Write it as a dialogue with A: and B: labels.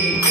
A: Thank you.